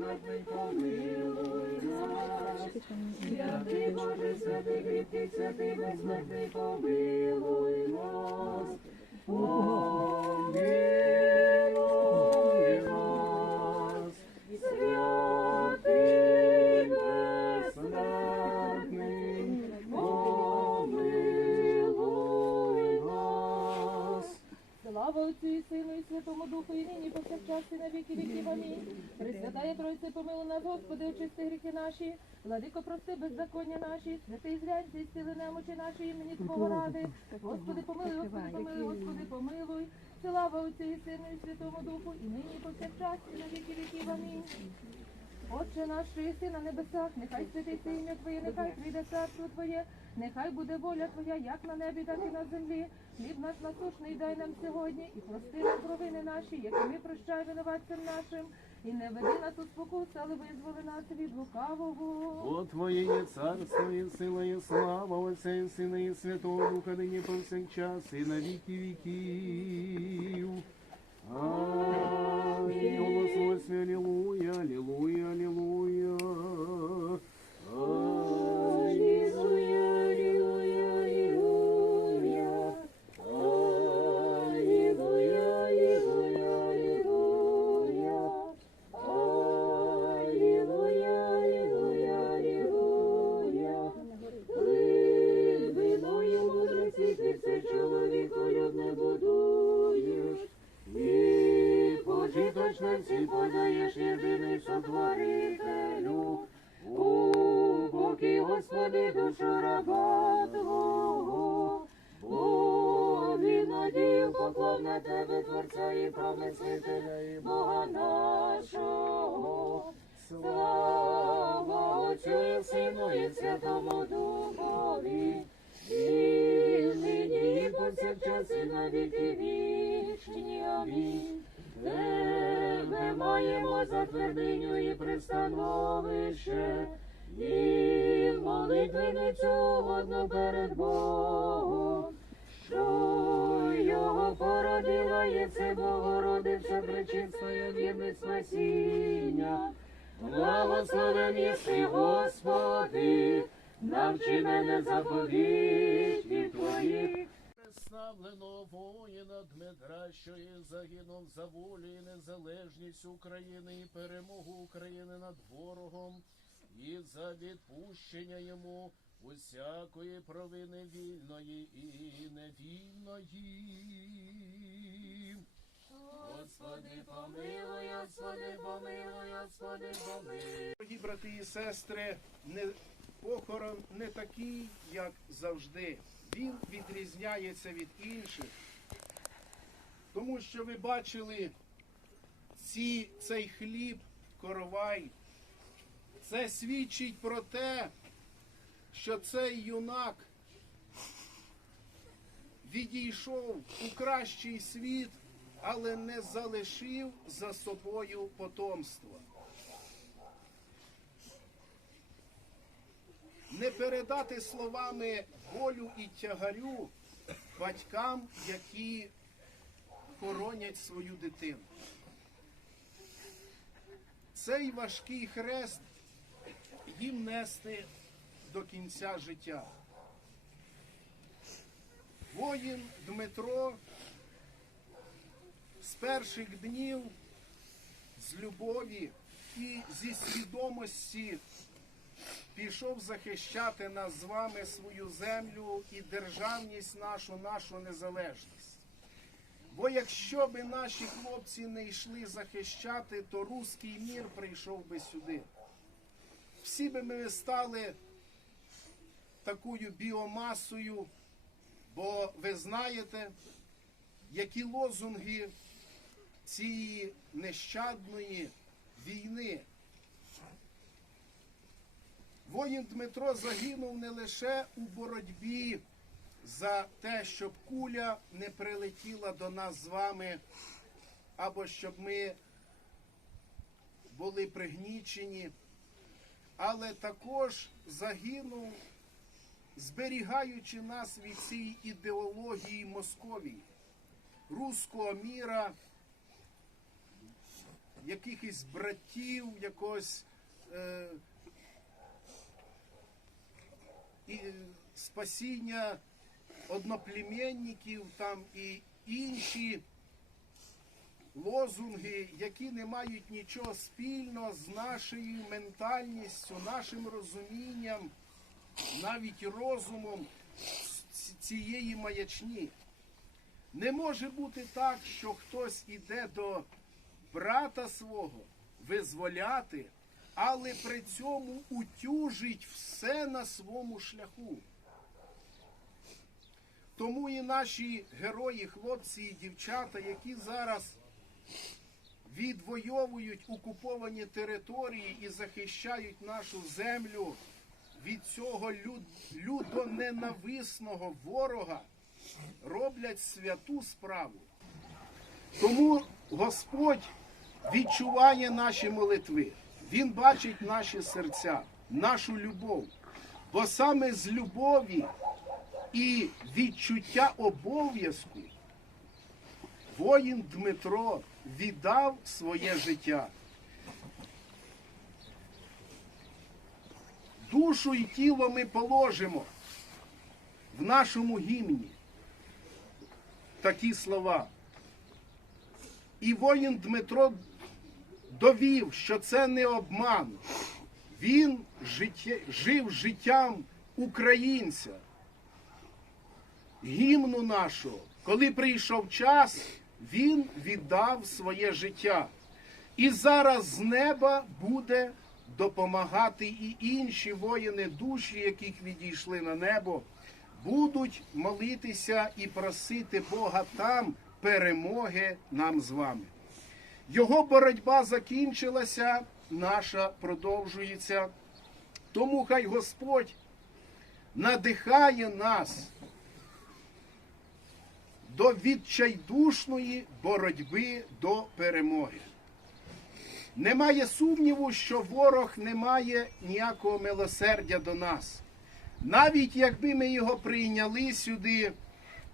Святий помилуй нас. Святий Боже, святий кріпкий, святий безсмертний, помилуй нас. Помилуй Слава Отцю і Сину і Святому Духу, і нині повсякчас і на віки віків. Амінь. Пресвятає Тройце, помилуй нас, Господи, очисти гріхи наші, владико прости беззаконня наші, святий зглянься і зціли немочі наші імені Твого ради. Господи, помилуй, Господи, помилуй, Господи, помилуй. Слава Отцю і Сину і Святому Духу, і нині повсякчас і на віки віків. Амінь. Отче наш, що єси на небесах, нехай святиться ім'я Твоє, нехай прийде царство Твоє, нехай буде воля Твоя, як на небі, так і на землі. Хліб наш насушний дай нам сьогодні, і прости нам провини наші, які ми прощай винуватцям нашим. І не веди нас у спокусу, але визволи нас від лукавого. О Твоє є царство, і сила, і слава Отця, і Сина, і Святого Духа, нині повсякчас, і на віки віків. Амінь. Голосуйся, алілуя, алілуя, алілуя. Почиточниці подаєш єдиний сотворителю. У боки Господи душу раба Твого. Він надію поклав на тебе Творця і промислителя і Бога нашого. Слава Отцю і Сину і Святому Духові, і нині і повсякчас і на віки вічні. Амінь. Тебе маємо за твердиню і пристановище, і молитвеницю одну перед Богом, що його породила єце Богородиця пречистая вірне спасіння. Благословен єси, Господи, навчи мене заповітів Твоїх. Представлено воїна Дмитра, що і загинув за волю і незалежність України і перемогу України над ворогом, і за відпущення йому усякої провини вільної і невільної. Господи, помилуй, Господи, помилуй, Господи, помилуй. Дорогі брати і сестри, не, похорон не такий, як завжди. Він відрізняється від інших. Тому що ви бачили ці, цей хліб, коровай. Це свідчить про те, що цей юнак відійшов у кращий світ, але не залишив за собою потомства. Не передати словами болю і тягарю батькам, які хоронять свою дитину. Цей важкий хрест їм нести до кінця життя. Воїн Дмитро з перших днів з любові і зі свідомості пішов захищати нас з вами свою землю і державність нашу, нашу незалежність. Бо якщо би наші хлопці не йшли захищати, то руський мір прийшов би сюди. Всі би ми стали такою біомасою, бо ви знаєте, які лозунги цієї нещадної війни. Воїн Дмитро загинув не лише у боротьбі за те, щоб куля не прилетіла до нас з вами, або щоб ми були пригнічені, але також загинув, зберігаючи нас від цієї ідеології Московії, руського міра, якихось братів, якогось е, і, е, спасіння одноплемінників там і інші лозунги, які не мають нічого спільного з нашою ментальністю, нашим розумінням, навіть розумом цієї маячні. Не може бути так, що хтось іде до брата свого визволяти, але при цьому утюжить все на своєму шляху. Тому і наші герої, хлопці і дівчата, які зараз відвоюють окуповані території і захищають нашу землю від цього люд- людоненависного ворога, роблять святу справу. Тому Господь відчуває наші молитви. Він бачить наші серця, нашу любов. Бо саме з любові і відчуття обов'язку воїн Дмитро віддав своє життя. Душу і тіло ми положимо в нашому гімні. Такі слова. І воїн Дмитро довів, що це не обман. Він жив життям українця, гімну нашого. Коли прийшов час, він віддав своє життя. І зараз з неба буде допомагати і інші воїни душі, яких відійшли на небо, будуть молитися і просити Бога там перемоги нам з вами. Його боротьба закінчилася, наша продовжується. Тому хай Господь надихає нас до відчайдушної боротьби до перемоги. Немає сумніву, що ворог не має ніякого милосердя до нас. Навіть якби ми його прийняли сюди,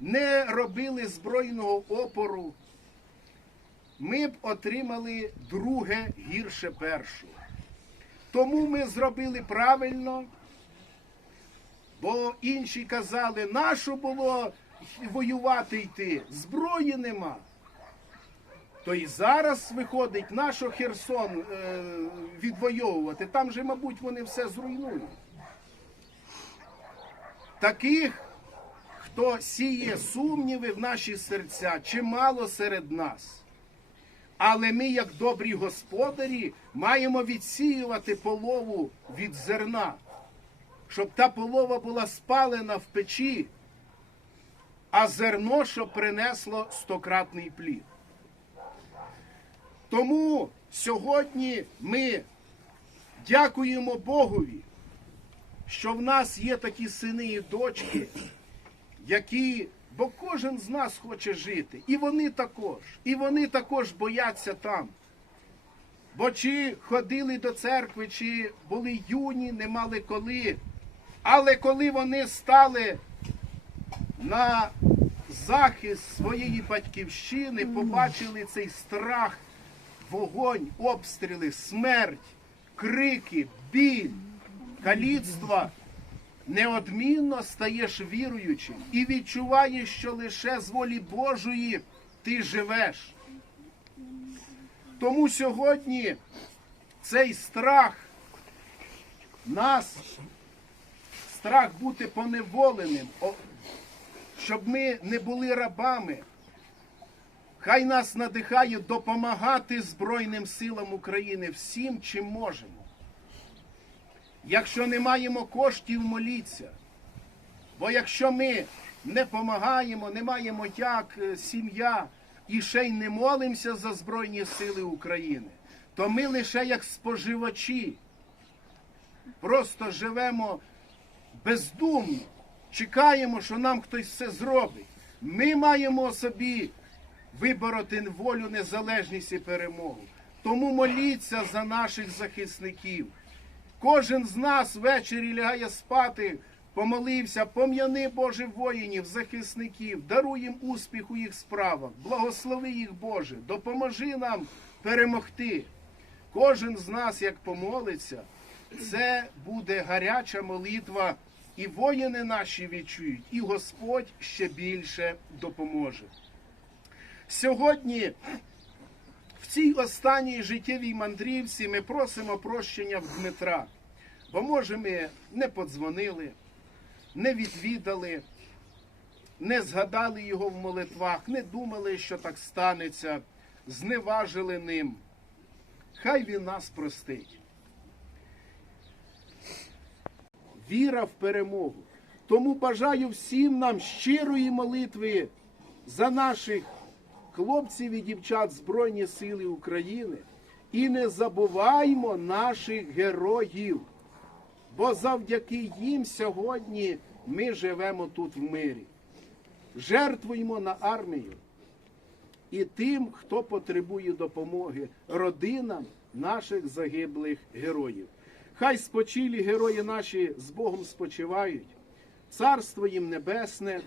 не робили збройного опору, ми б отримали друге гірше першого. Тому ми зробили правильно, бо інші казали, нащо було воювати йти, зброї нема. То і зараз виходить нащо Херсон е, відвоювати. Там же, мабуть, вони все зруйнують. Таких, хто сіє сумніви в наші серця, чимало серед нас. Але ми, як добрі господарі, маємо відсіювати полову від зерна, щоб та полова була спалена в печі, а зерно, щоб принесло стократний плід. Тому сьогодні ми дякуємо Богові, що в нас є такі сини і дочки, які, бо кожен з нас хоче жити, і вони також, і вони також бояться там. Бо чи ходили до церкви, чи були юні, не мали коли. Але коли вони стали на захист своєї батьківщини, побачили цей страх, вогонь, обстріли, смерть, крики, біль, каліцтва, неодмінно стаєш віруючим і відчуваєш, що лише з волі Божої ти живеш. Тому сьогодні цей страх нас, страх бути поневоленим, щоб ми не були рабами. Хай нас надихає допомагати Збройним силам України всім, чим можемо. Якщо не маємо коштів, моліться. Бо якщо ми не допомагаємо, не маємо як е, сім'я і ще й не молимося за Збройні Сили України, то ми лише як споживачі. Просто живемо бездумно, чекаємо, що нам хтось все зробить. Ми маємо собі вибороти волю, незалежність і перемогу. Тому моліться за наших захисників. Кожен з нас ввечері лягає спати, помолився, пом'яни Боже воїнів, захисників, даруй їм успіх у їх справах, благослови їх, Боже, допоможи нам перемогти. Кожен з нас, як помолиться, це буде гаряча молитва, і воїни наші відчують, і Господь ще більше допоможе. Сьогодні в цій останній життєвій мандрівці ми просимо прощення в Дмитра, бо може ми не подзвонили, не відвідали, не згадали його в молитвах, не думали, що так станеться, зневажили ним. Хай він нас простить. Віра в перемогу. Тому бажаю всім нам щирої молитви за наших хлопців і дівчат Збройні Сили України. І не забуваймо наших героїв, бо завдяки їм сьогодні ми живемо тут в мирі. Жертвуємо на армію і тим, хто потребує допомоги, родинам наших загиблих героїв. Хай спочилі герої наші з Богом спочивають, царство їм небесне,